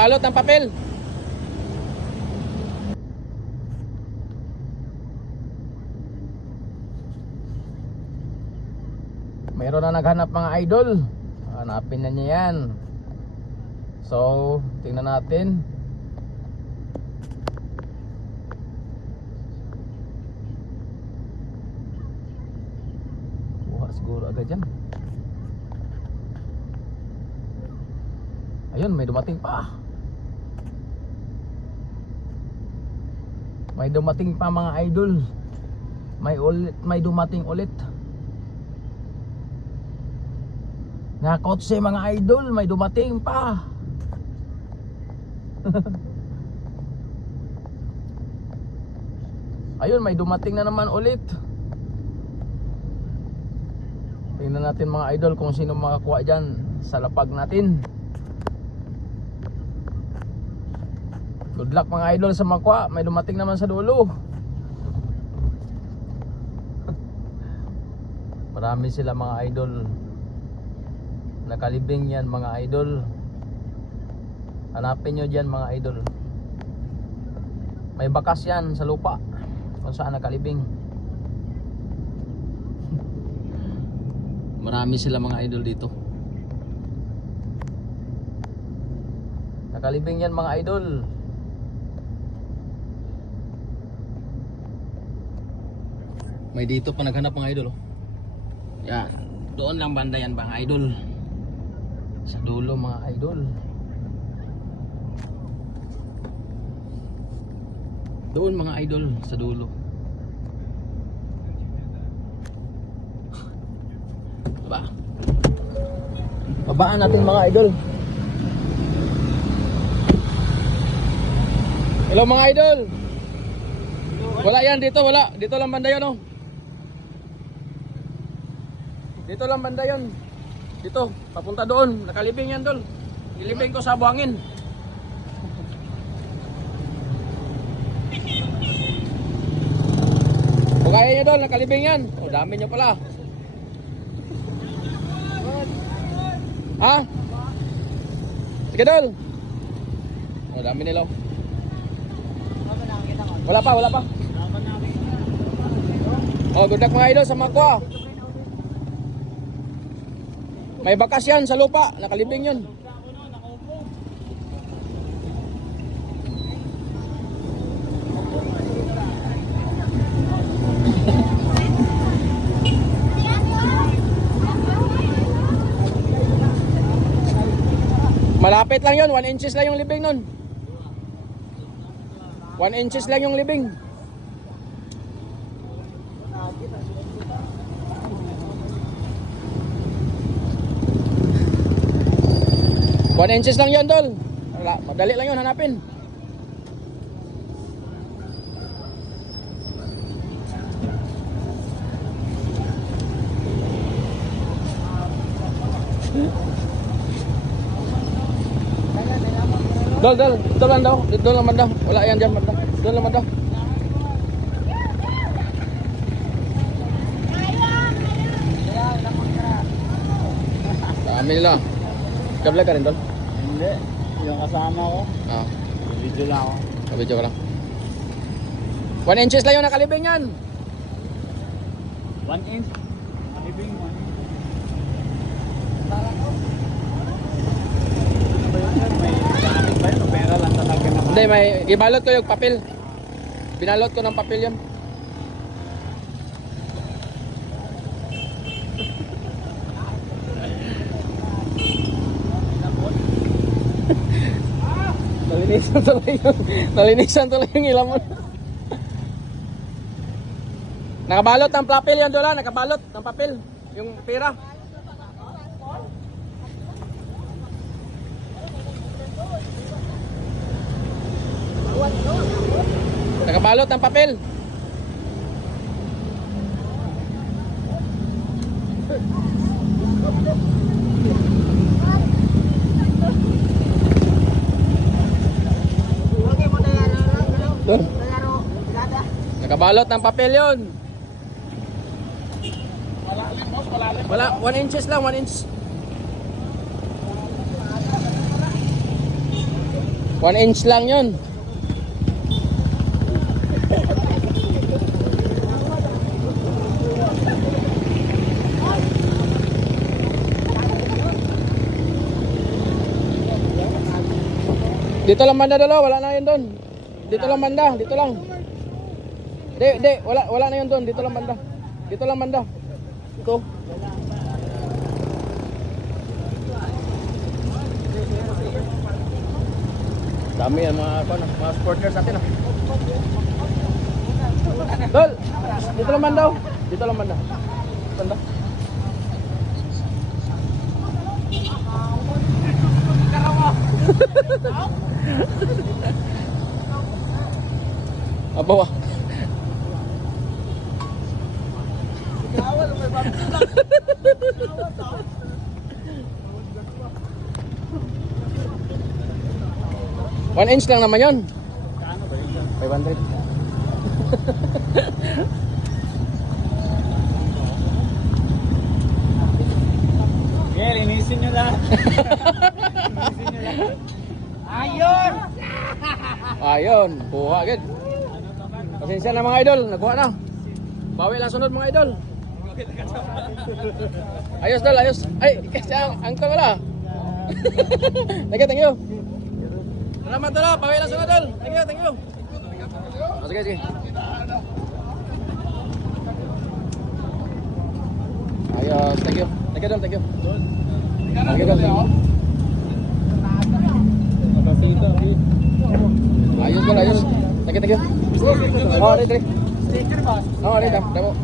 Nakabalot ng papel. Mayroon na naghanap mga idol. Hanapin na niya yan. So, tingnan natin. Kuha siguro agad dyan. Ayun, may dumating pa. May dumating pa mga idol. May dumating ulit. Nakotse mga idol, may dumating pa. Ayun, may dumating na naman ulit. Tingnan natin mga idol kung sino makakuha dyan sa lapag natin. Good luck mga idol sa makuha. May dumating naman sa dulo. Marami sila mga idol. Nakalibing yan mga idol. Hanapin nyo dyan mga idol. May bakas yan sa lupa kung saan nakalibing. Marami sila mga idol dito. Nakalibing yan mga idol. May dito pa naghanap mga idol. Yan. Doon lang banda yan mga idol. Sa dulo mga idol. Doon mga idol sa dulo. Baba. Babaan natin mga idol. Hello mga idol. Wala yan dito, wala. Dito lang banda yan oh. Dito lang banda yan. Dito, papunta doon. Nakalibing yan dol. Ilibing ko sa buhangin. Kung kaya nyo dol, nakalibing yan. O, dami nyo pala. Ha? Sige dol. O, dami nila. Wala pa, wala pa. O, good luck mga idol sa makuha. May bakas yan sa lupa, nakalibing yun. Malapit lang yun, 1 inches lang yung libing nun. 1 inches lang yung libing. One inches lang yan dol. Madali lang yun hanapin. Dol, dito lang daw. Dito lang banda. Wala yan dyan banda. Dito lang banda. Dami nila. Kabla ka rin dol? Hindi, yung kasama ko. Ah. Video lang ako. Video ka lang. 1 inches lang yung nakalibing yan. 1 inch. Nakalibing 1 inch. May gamit ba yun? Pera lang talaga naman. Hindi, may ibalot ko yung papel. Binalot ko ng papel yan. Nalinisan tuloy yung ilam mo. Nakabalot ng papel yan doon, nakabalot ng papel yung pera. Nakabalot ng papel. Doon. Nakabalot ng papel yun. Wala, 1 inches lang, 1 inch. 1 inch lang yun. Dito lang banda dalo, wala na yun doon. Dito lang banda, dito lang. Di, wala na yun doon, dito lang banda. Dito lang banda. Ito. Dami yan mga supporters natin ah. Dol, dito lang banda. Dito lang banda. Banda. Apa wah? One inch lang naman yun. Kano ba yun? 500. Okay, linisin nyo lang. Linisin nyo lang. Ayun! Ayun, kuha agad. Pasensya na mga idol, nakuha na. Bawi lang sunod mga idol. Ayos dol, ayos. Ay, kasi ang ka wala. Thank you. Salamat dol, bawi lang sunod dol. Thank you. Oh, sige. Ayos, thank you dol. Thank you dol. Napasita. Ayos dol, ayos. Thank you. Oh, ready. Sticker boss. Oh, ready. Damo.